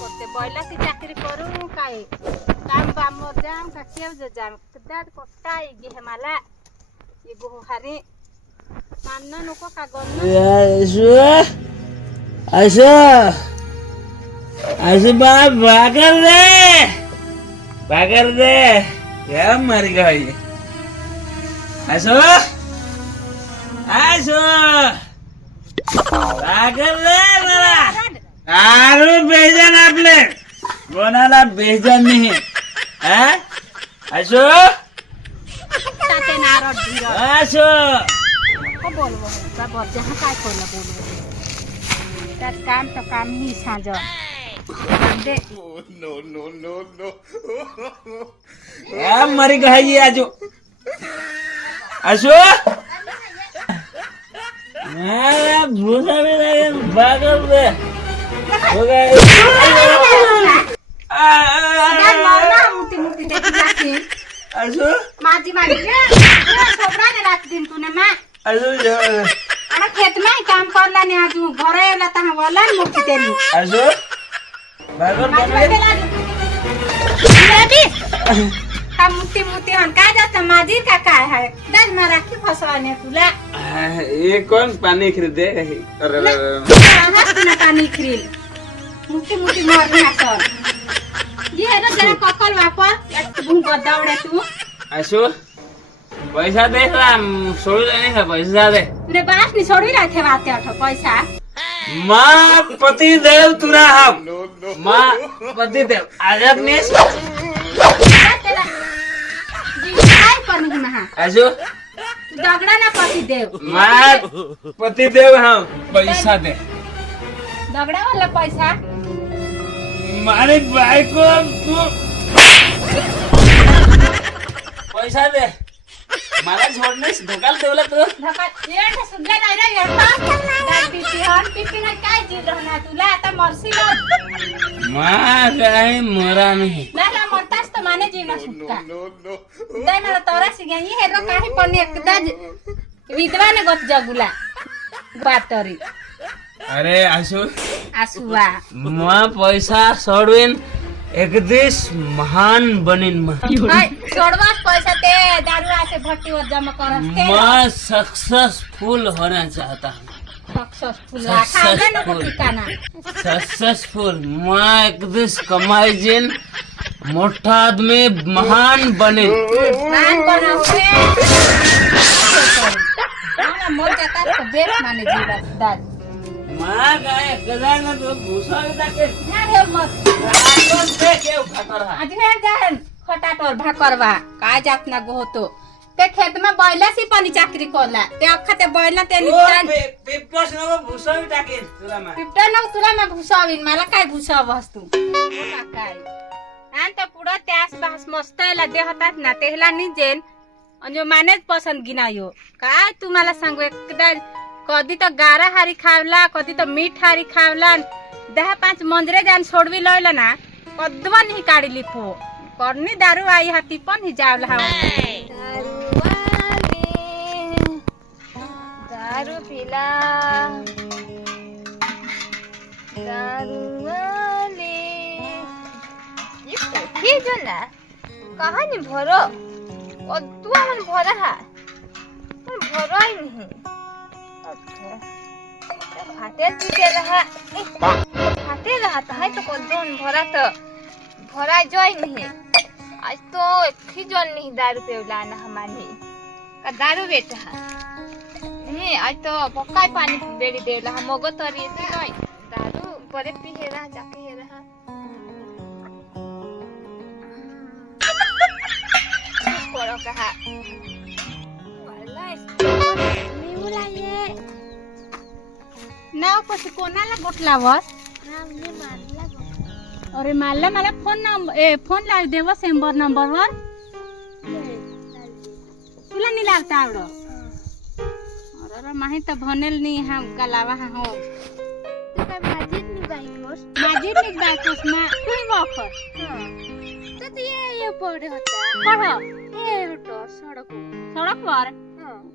করতে। বইলা কি চাকরি করু কাই কাম বাম যাম কা কেউ যে যাম দাদ কোটাই গে হেমালা? ই বহু হারি। সামনে নুকো কাগন আইসো আইসো বা বাগার রে বাগার রে ইয়া মারি গাই। আইসো আইসো। বাগার রে মারা સારું બેજાન આપલે. કોનાલા બેજાન નહીં. હે? આશો તાતે નારો ધીરો આશો કો બોલવો? તા બોલ જહા કાય કોને બોલવો તાર કામ તો કામ હી સાજો. દે. નો નો નો નો આ મારી ગહાઈ આજો આશો હા ભૂસાવે ભાગવ માજી મારી છોકરા ને રાખી દીધું તું ને માં અને ખેતમાં કામ કરલા ને આજુ ઘરે એલા તા વલા ને મૂકી તેની આજુ ભાગો બોલે પાણી ખરીદે પાણી ખરીદ. મોટી મોટી મારી નાખો જે એનો જરા કકલ વાપર હું ગદાવડે તું આ શું? પૈસા દે રામ છોડી દે ને પૈસા દે. ને બાસની છોડી રાખે વાતે અઠો પૈસા. માં પતિ દેવ તુરા હમમાં પતિ દેવ આઝાદ ને આજુ દગડા ના પતિ દેવમાં પતિ દેવ હમ. પૈસા દે. દગડા વાળા પૈસા. મારી બાઈકો પૈસા દે મારા જોડ ને ધોકાલ દેવલા તો. ધોકાલ એટ સુગલા જગુલા. વાત અરે આશુ આશુવા માં પૈસા છોડવીન એકદેશ મહાન બનીનમાં છોડવા પૈસા તે દારૂ આસે ભરતી ઓર જમા કરસ. તે માં સક્સેસફુલ હોના ચાહતા. સક્સેસફુલમાં એકદેશ કમાઈ જીન મોટા આદમી મહાન બને મહાન બનાવે મોટા તાર બેસ માને જીવા દાદ. માં ગાય ગજાના તો ભૂસાવે તાકે ના રે મત રાતોન તે કેવ ખતરવા આજને જાન ખટાટોર ભા કરવા. કા જાતના ગો તો. તે ખેતમાં બયલા સી પાની ચાકરી કોલા તે અખતે બયલા તે નિતાન પીપટોસ નો ભૂસાવે તાકે સુરામાં પીપટા નો સુરામાં ભૂસાવીન માલા કાય ભૂસાવ વસ્તુ? કાકાય આન તો પૂરો ત્યાસ બાસ મસ્તાયલા દે હતા ના. તેહલા ની જેન અને માને જ પસંદ ગિનાયો. કાય તું માલા સાંગો એકદા सी पानी चाकरी कोला ते अखा ते बैला ते ओ निकाल पेपर्स न भूसा भी टाके तुला माँ पिपटा न तुला मैं भुसावीन मला काय भुसा वस्तू बोला काय आणि तर पुढं त्यास भास मस्त याला देहतात ना तेहला निजेन आणि मानेच पसंत गिनायो काय तुम्हाला सांगू एकदा कधी तर गारा हारी खावला कधी तर मीठ हारी खावला दहा पाच मंजरे जान सोडवी लयला ना कदवन ही काढी लिपो करनी दारू आई हाती पण ही जावला हा दारू पिला दारुवाले ये कोठी जना कहाँ नि भरो कद्दुआ मन भरा हा मन भरो ही नहीं अच्छा फाटे चुके रहा ए, फाटे रहा तो है तो कद्दुआ मन भरा तो भरा जोई नहीं आज तो एक ही जन नहीं दारू पे लाना हमारी का दारू बेटा है ए आज तो पक्का पानी बेड़ी देला हम मगो तरी से नहीं दारू बड़े पी हेरा जाके हेरा करो कहा निमुला ये नाव पशी कोणाला गोठला वस हमने मारला अरे मला मला फोन नंबर ए फोन लाव देव शंभर नंबरवर तुला नाही लावता आवड अरे माहित तर भनेल नाही हा गलावा हा हो तू काय भाजीत नाही बायकोस माझी नाही बायकोस मा तुम्ही वापर तर ते ये पडे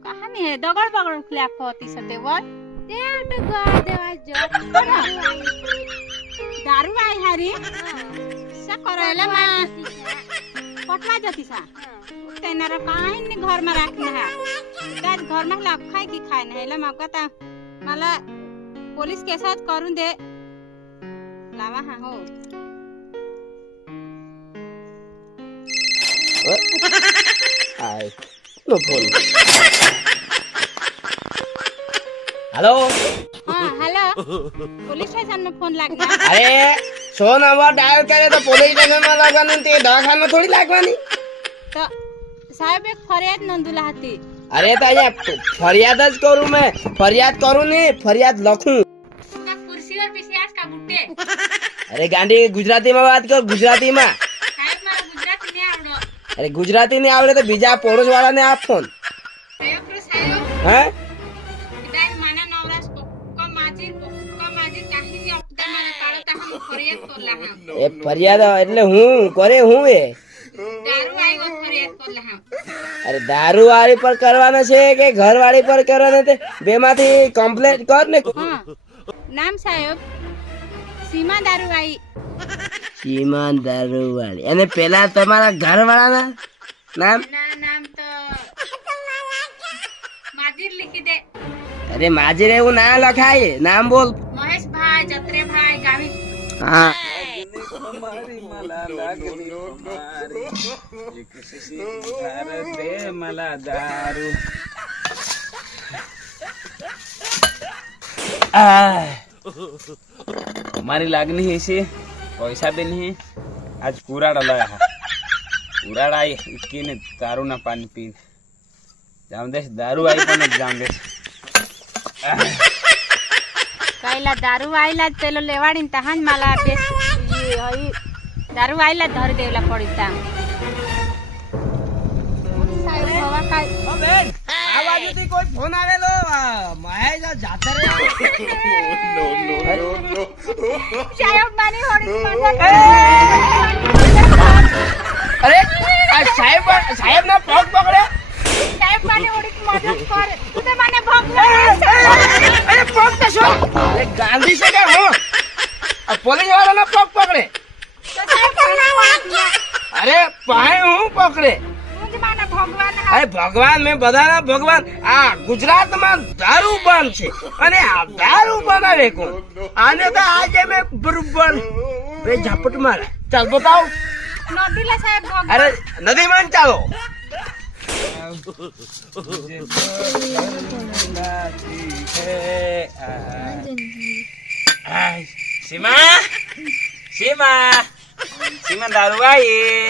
होता कह हे होतो सडक सडक वर कहाणी हे दगड बगड उखल्या होती सतेवर ते होतो गोळा देवायचं दारू आई हारी सा करायला मा पटवा जती सा तेनार काही नाही घरमा राख्ने हा त्याच घरमा लाग खाय की खाय नाही ला मग आता मला पोलीस केसात करून दे लावा हा हो I know phone Hello hello police સ્ટેશનમાં ફોન લાગના? અરે સો નંબર ડાયલ કરે તો પોલીસ સ્ટેશનમાં લાગવાનું તે દવાખાનામાં થોડી લાગવાની? તો સાહેબ એક ફરિયાદ નોંધેલા હતી. અરે તો અહીંયા ફરિયાદ જ કરું મેં. ફરિયાદ કરું ને ફરિયાદ લખું. ખુરશી પર પીસી આજ કા બુટ્ટે? અરે ગાંડી ગુજરાતીમાં વાત કર ગુજરાતીમાં. સાહેબ મારા ગુજરાતી ને આવડો. અરે ગુજરાતી ને આવડે તો બીજા પોડોશ વાળાને આપ ફોન. હે? એ ફરિયાદ એટલે હું કરે હું એ? અરે દારૂ વાળી પર કરવાનો છે કે ઘર વાળી પર કરવાનો છે? બે માંથી કમ્પ્લેટ કર ને. નામ સાહેબ. સીમા દારૂ વાળી સીમા દારૂ વાળી અને પેલા તમારા ઘર વાળાના નામ નામ તો માજીર લખી દે. અરે માજીર એવું ના લખાય. નામ બોલ. મહેશભાઈ જત્રેભાઈ ગાવી હા. मला दारू आह. મારી લાગણી હે છે પૈસા બી નહીં આજ કુરાડા લાયા કુરાડા આવી ઉચકીને દારૂના પાણી પીને જામ દેશ દારૂ આવી પણ જામ દેશ કઈલા દારૂ આઈલા જ પેલો લેવાડીને તહાં જ માલા બે ઈ હઈ દારૂ આઈલા જ ધરી દેવલા પડી તા સાહેબ હવા કાંઈ આ બાજુથી કોઈ ફોન આવેલો મહેશ જાતરે સાહેબ મારી હોડી મદદ અરે આ સાહેબ સાહેબ ના પગ પકડે સાહેબ મારી હોડી મદદ કર તું તો મને ભોગ અરે પગ તો શું અરે ગાંધી છે કે હું આ પોલીસ વાળાના પગ પકડે તો સાહેબ કોના હોડી અરે પાય હું પકડે તું જ મને ભગવાન મેં બધાના ભગવાન. આ ગુજરાતમાં દારૂ બંધ છે. અને આ દારૂ બનાવે કોણ? આને તો આજે મેં બરોબર બે ઝાપટ મારે. ચાલ બતાવ. અરે નદીમાં જ ચાલો. સીમા. સીમા. સીમા દારૂ આવી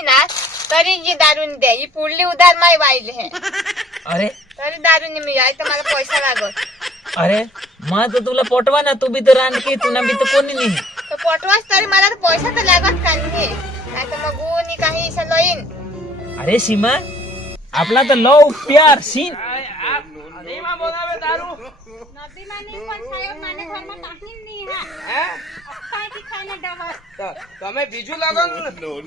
ની ના તારી જે દારૂ ની દે ઈ પુડલી ઉધારમાં વાઈલ હે અરે તારી દારૂ ની મિયાય તમારા પૈસા લાગો અરે માં તો તુલા પોટવા ના તું બી તો રાન કી તું બી તો કોની ની તો પોટવાસ તારી મારા પૈસા તો લાગવા કાની આ તો મગુ ની કાહી સે લઈન અરે સીમા આપલા તો લવ પ્યાર સીન આ નહીં બોલાવે દારૂ તમે બીજું લગન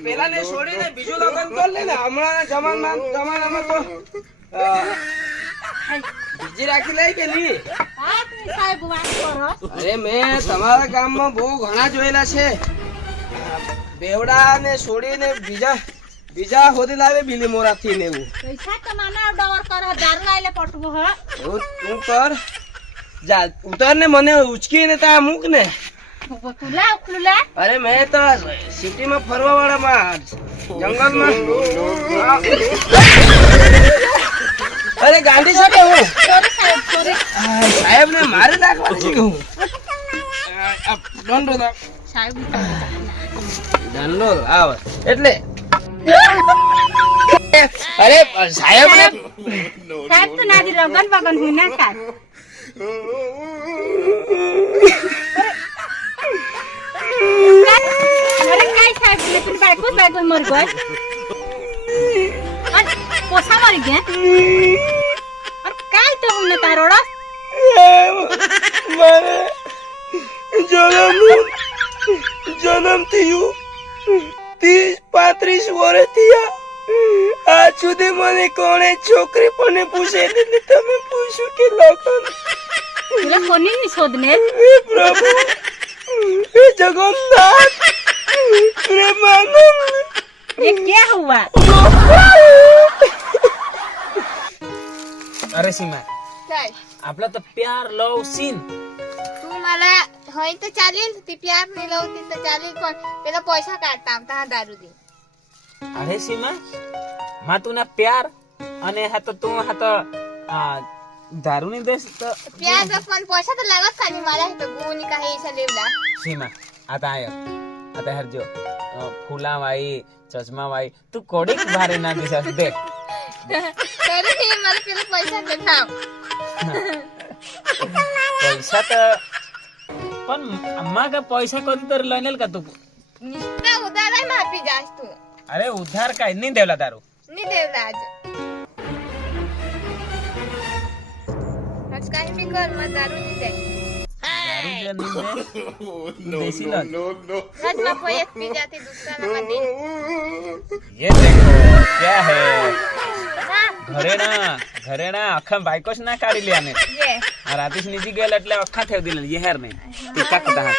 પેલા ને છોડીને બીજું લગન કરી લે ને હમણાં જમાના જમાનામાં તો બીજી રાખી લઈ કે નહીં હા તમે સાહેબ વાત કરો. અરે મેં તમારા ગામમાં બહુ ઘણા જોયેલા છે. બેવડા ને છોડીને બીજા બીજા હોદી લાવે બીલી મોરાથી ને એવું. પૈસા તો મને ડબર કરો દારૂ આઈને પટવો હ. હું તું કર. જા ઉતાર ને મને ઉચકીને ત્યાં મૂક ને. અરે મેં તો સિટી માં ફરવા વાળા માં જંગલ અરે ગાંધી સાહેબ હું? સાહેબ ને મારે નાખવાનું છે. હું એટલે. અરે સાહેબ સાહેબ તો નાજી રગન બગન હોય ના સાહેબ તું બાઈકો બાઈકો મર ગયો અરે પોસા મરી ગયા અરે કાઈ તો હું તારોડા મારે જન્મ જન્મ થયું. ત્રીસ પાંત્રીસ વર્ષ થયા આજ સુધી મને કોણે છોકરી પણ પૂછે તમે પૂછ્યું કે લખન तुला कोणी नाही शोधले હે પ્રભુ હે જગન્નાથ પ્રેમાનંદ ये क्या हुआ અરે સીમા काय आपला तर प्यार लव सीन तू मला होय तर चालेल ती प्यार नाही लावती तर चालेल पण त्याला पैसा काढता आमचा हा दारू दे અરે સીમા માં તું ના પ્યાર અને હા તો તું હા તો दारू नहीं दे प्याज का मन पोछा तो लगत खाली मारा है तो गुन का ही सलेवला सीमा आता है आता हर जो फूला वाई चश्मा वाई तू कोड़ी के बारे ना दिस दे करे नहीं मारे के पैसा दे था पैसा तो पण माग पैसा कधी तर लनेल का तू निस्ता उधार आहे माफी जास्त अरे उधार काय नाही देवला दारू नाही देवला आज ઘરમાં દારૂ ના કાઢી લે રાતીશ નીચી ગયેલા એટલે અખા થઈ દિલ એ હેર નહીં ટીકા કટા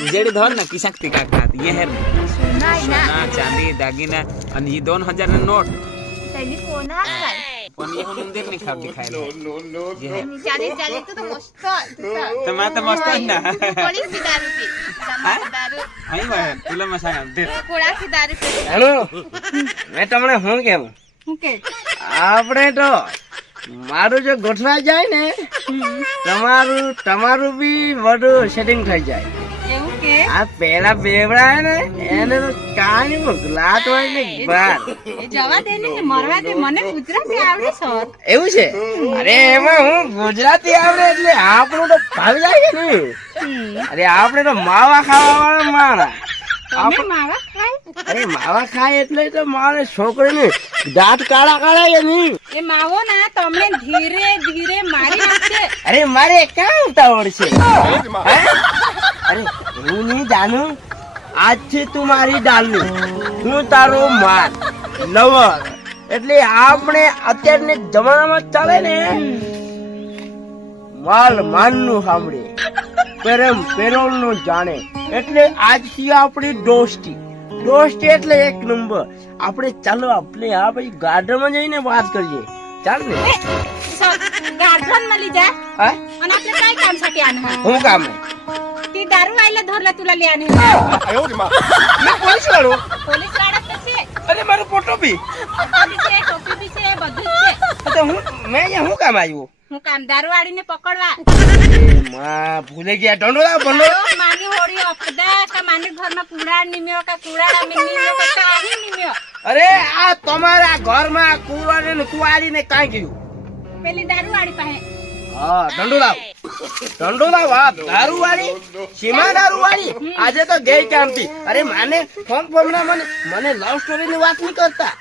ઉજેડી ધોર ને કિસાક ટીકા કટા એ હેર નહીં સોના ચાંદી દાગીના અને એ દોન હજાર નોટ સોના पण ये उंदीर नाही खाव दिखायला ये हेर. चालेल चालेल तू तर मस्त तुझं. तर मग आता मस्त आहे ना कोणीची दारू पी તમારી દારૂ हाय बाहेर तुला मग सांगा दे કોળાથી દારૂ પી હેલો મેં તમને શું કેવું હું કે આપણે તો મારું જો ગોઠવા જાય ને તમારું તમારું બી બધું સેટિંગ થઈ જાય એવું કે આ પેલા બેવડા હે ને એને તો કાની લાત હોય ને બાર જવા દે ને મરવા દે. મને ગુજરાતી આવડે સર એવું છે? અરે એમાં હું ગુજરાતી આવડે એટલે આપણું તો ભાવ જાય ને. અરે આપણે તો માવા ખાવા વાળા મારા માવા ખાય? અરે માવા ખાય એટલે તો મારે છોકરીને દાંત કાળા કાળા કે નહીં એ માવો ના તમને ધીરે ધીરે મારી નાખશે. અરે મારે ક્યાં ઉતાવળ છે? અરે, હું નહીં જાણું? આજથી તું મારી ડાલની. હું તારો માર નવર એટલે આપણે અત્યારના જમાનામાં ચાલે ને, માલ માનનું સાંભળે પેરોલનું જાણે. એટલે આજથી આપણી દોસ્તી. દોસ્તી એટલે એક નંબર. આપણે ચાલો આપણે આ પછી ગાર્ડનમાં જઈને વાત કરીએ. ચાલ ગાર્ડનમાં લઈ જા હા? અને આપણે કઈ કામ છે ત્યાં હું કામ? તી દારૂ આઈલે ધોરલા તુલા લેને આયો રે માં. મે પોલીસ વાળો પોલીસ વાળો તો છે. અરે મારો ફોટો બી. છે ટોપી બી છે બધું છે. તો હું મેં અહીંયા હું કામ આવ્યો? હું કામ દારૂ વાળીને પકડવા માં ભૂલે ગયા લાવ બંડો માની હોડી અપદા કા માની ઘરમાં કુડા નિમ્યો કા કુડાડા મે નિમ્યો કા કાહી નિમ્યો અરે આ તમારા ઘરમાં કુવારે ને કુવારી ને કાઈ ગયું પેલી દારૂ વાળી પાસે હા દંડો લાવ હા દારૂ વાળી સીમા દારૂ વાળી આજે તો ગઈ કામથી અરે માને ફોન ફોન ના મને મને લવ સ્ટોરી ની વાત નહીં કરતા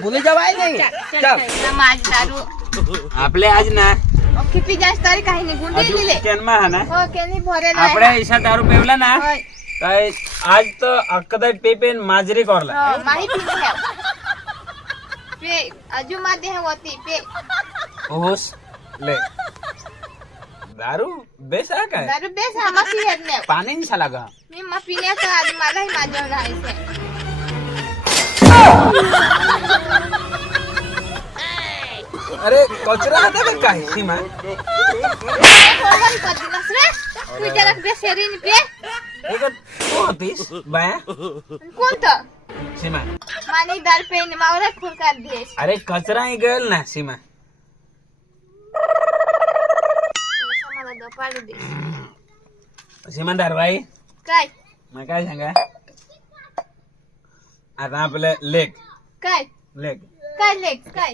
ભૂલી જવાય નહીં ચાલ ચાલ આપણે આજ ના. ખીપી જાય તારી કાઈ નહીં ગુંડી લીલે. કેનમાં ના? હો કેની ભરેલા આપણે ઈશા દારૂ પેવલા ના? તાઈ આજ તો અકદાઈ પે પેન માજરી કરલા માહિતી નહીં પે આજુ માં દેહ હોતી પે. હોશ. લે. દારૂ બેસા કાય દારૂ બેસા આમાં પી હેડ ને પાણી ની સલાગા મે માં પીને તો આજ માલા હી માજવ રહે છે. का काय सीमा पोरगाही करते नस रे तू त्याला पे शेरीने पे એ તો તું હતીશ બાયા કોણ તો સીમા માની દાળ પેને માવરા ખૂન કાઢ દેશ અરે કચરા અહીં ગયેલ ના સીમા मला दपाडू दे સીમા દારભાઈ काय મેં काय सांगा आता आपलं लेग काय लेग काय लेक्स काय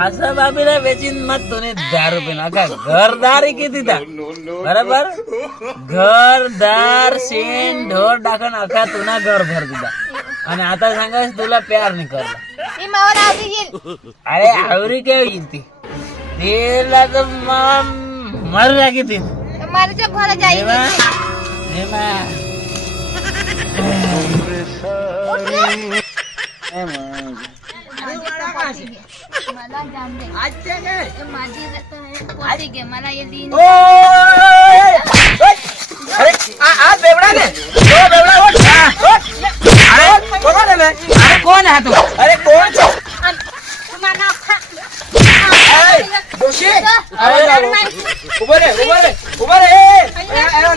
આશા બાપીને વેચીને મત તું દારૂ પીને અગા ઘરદારી કીધી તા. બરાબર? ઘરદાર સીન ઢોર ડાકણ અખા તુના ઘર ભર દીધા. અને આતા સંગાસ તુલા પ્યાર નહીં કરલા અરે આવરી કેવી જીતી તેલા તો મર રાખી તી મારે જો ઘરે જાય એમાં એમાં. એમાં. दिला आणि आता सांगायच तुला प्यार नाही करला मी मावर आधी येईल अरे आवरी काय येईल ती तिला तर म- मरला किती माझ्या घरा जाईल हेमा हेमा मला जाम दे आजचे काय? माझी पोती घे मला ये दिन ओय! ओय! अरे आ- आ बेवडा ने ओ बेवडा उठ. आ, उठ. अरे कोण आहे बे? अरे कोण आहे तू अरे कोण छे? तुम्हाला ए, दोषी अरे जाऊ. उभं रे उभं रे उभं रे ए, ए, ए, ए,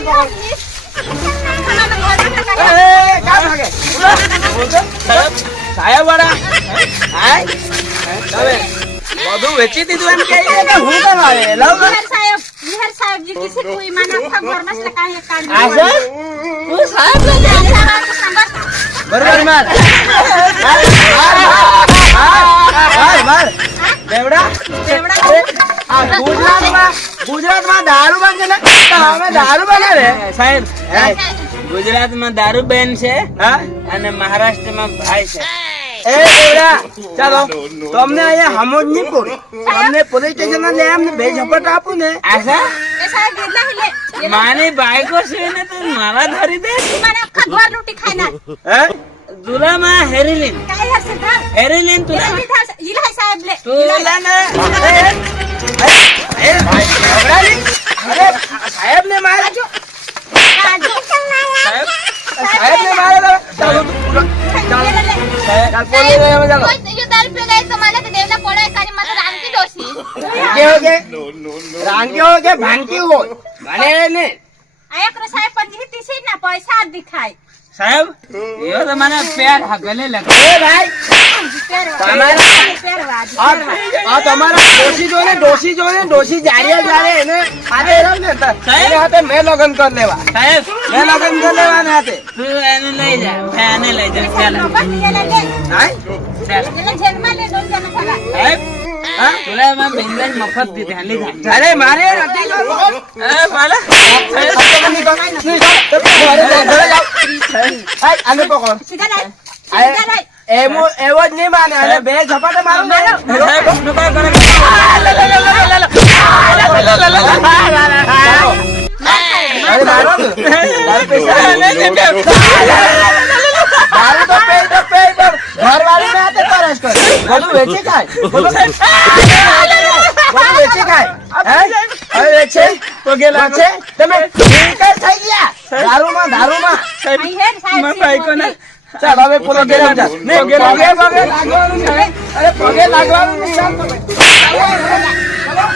पकड. ए, ए, काय मागे? बोलतो? સાહેબ વાળા? હવે બધું વેચી દીધું એમ કે હું કેમ આવે લવ સાહેબ નિહર સાહેબ જી કોઈ માના ખબર મસલે કાય કાંડ આ સર હું સાહેબ લે બરોબર માર. માર માર દેવડા દેવડા આ ગુજરાતમાં ગુજરાતમાં દારૂ બંધ ને? હવે દારૂ બને રે સાહેબ ગુજરાતમાં દારૂ બેન છે અને મહારાષ્ટ્રમાં ભાઈ છે. એ ચાલો તમને અહીંયા હમોજ નહીં પૂરી. તમને પોલીસ સ્ટેશનમાં લઈ આમને બે ઝપટ આપું ને. આશા મારી બાઈકો છે ને તું મારા ધરી દે. હે? સાહેબ ને એ સાહેબ સાહેબ ને મારે. ચાલો ચાલો. રાંધ્યો કે ભાંગ્યું હોય? ભલે ને. પૈસા દેખાય. સાહેબ એવો તમારા પેર હગલે લગે. ભાઈ! તમારા ડોસી જોઈને ડોસી જોઈને ડોસી જાડિયા જાડે એને સાહેબ! હાથે મેં લગન કર લેવા. સાહેબ! મેં લગન કર લેવાના હાથે. સાહેબ! એવો જ નહીં અને બે ઝપાટા મારો બધું વેચી ખાય બધું વેચી હે? હવે વેચે પગેલા છે તમે ફિલ્ટર થઈ ગયા દારૂમાં દારૂમાં ચાલ હવે પૂરો ગેરમ જા ને પગે પગે લાગવાનું છે અરે પગે લાગવાનું નહીં તમે. ચાલો, ચાલો.